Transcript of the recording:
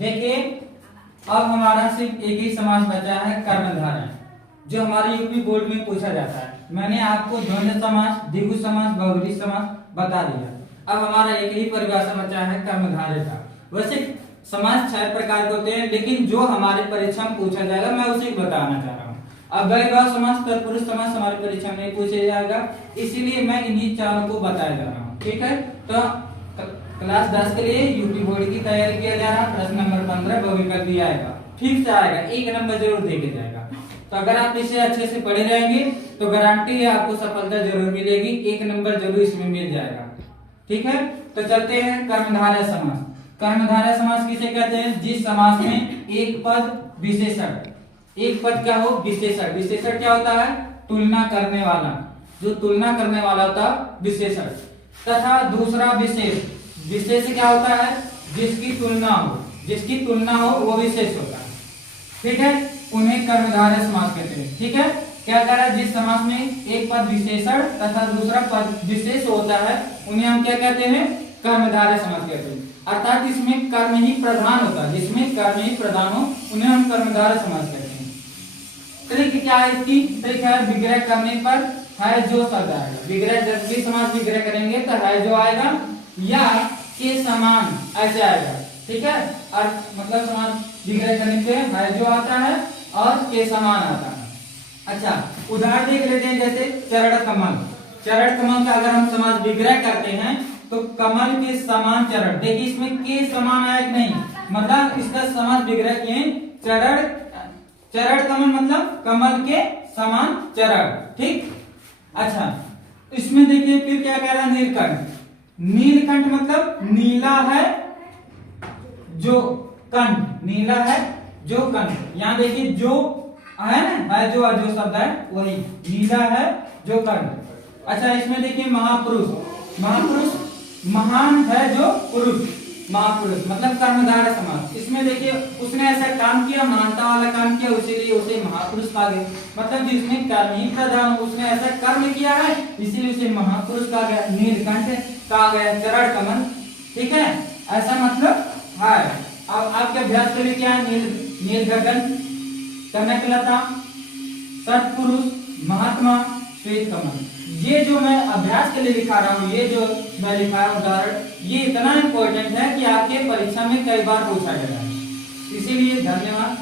देखिए अब हमारा सिर्फ एक ही समास बचा है, कर्मधारय, जो हमारे यूपी बोर्ड में पूछा जाता है। मैंने आपको द्वंद्व समास, द्विगु समास, बहुब्रीहि समास बता दिया। अब हमारा एक ही परिभाषा बचा है कर्मधारय का। वैसे समास 6 प्रकार के होते हैं, लेकिन जो हमारे परीक्षा में पूछा जाएगा मैं उसे बताना चाह रहा हूँ। अब वैभव समास, तत्पुरुष समास हमारी परीक्षा में पूछा जाएगा, इसीलिए मैं इन्हीं चारों को बताया जा रहा हूँ। ठीक है, तो क्लास 10 के लिए यूपी बोर्ड की तैयारी किया जा रहा है। प्रश्न नंबर 15 बहुविकल्प भी आएगा, ठीक से आएगा, 1 नंबर जरूर दे के जाएगा। तो अगर आप इसे अच्छे से पढ़े रहेंगे तो गारंटी है आपको सफलता जरूर मिलेगी, 1 नंबर जरूर इसमें मिल जाएगा। ठीक है, तो चलते हैं कर्मधारय समास। कर्मधारय समास किसे कहते हैं? जिस समास में एक पद विशेषण, एक पद क्या हो? विशेषण। विशेषण क्या होता है? तुलना करने वाला, जो तुलना करने वाला होता है विशेषण। तथा दूसरा विशेष, विशेष क्या होता है? जिसकी तुलना हो, जिसकी तुलना हो वो विशेष होता है। ठीक है, उन्हें कर्मधारय समास कहते हैं। ठीक है, क्या कह रहा है? जिस समास में एक पद विशेषण तथा दूसरा पद विशेष होता है उन्हें हम क्या कहते हैं? कर्मधारय समास कहते हैं। अर्थात इसमें कर्म ही प्रधान होता है, जिसमें कर्म ही प्रधान हो उन्हें हम कर्मधारय समास कहते हैं। ट्रिक क्या है इसकी? ट्रिक है विग्रह करने पर है जो शब्द आएगा। विग्रह, जब भी समास विग्रह करेंगे तो है जो आएगा या के समान ऐसे आएगा। ठीक है, और मतलब समास विग्रह करने पे है जो आता है और के समान आता है। अच्छा, उदाहरण देख लेते हैं, जैसे चरण कमल। चरण कमल का अगर हम समास विग्रह करते हैं तो कमल के समान चरण, देखिए इसमें के समान आया कि नहीं, मतलब इसका समास विग्रह किए चरण, चरण कमल मतलब कमल के समान चरण। ठीक, अच्छा इसमें देखिए फिर क्या कह रहा है? नीलकंठ। नीलकंठ मतलब नीला है जो कंठ, नीला है जो कंठ। यहाँ देखिए जो है ना, है जो शब्द है वही नीला है जो कंठ। अच्छा इसमें देखिए महापुरुष, महापुरुष महान है जो पुरुष, महापुरुष मतलब कर्मधारय समास। इसमें देखिए उसने ऐसा काम किया, महानता वाला काम किया, इसीलिए उसे महापुरुष कहा गया। मतलब जिसमें कर्म ही प्रधान, उसने ऐसा कर्म किया है इसीलिए उसे महापुरुष कहा गया, नीलकंठ कहा गया, चरण कमल। ठीक है, ऐसा मतलब है। अब आपके अभ्यास के लिए क्या है? नील गगन, कनकलता, सत्पुरुष, महात्मा, श्वेत कमल। ये जो मैं अभ्यास के लिए लिखा रहा हूँ, ये जो मैं लिखा है उदाहरण, ये इतना इंपॉर्टेंट है कि आपके परीक्षा में कई बार पूछा गया है। इसीलिए धन्यवाद।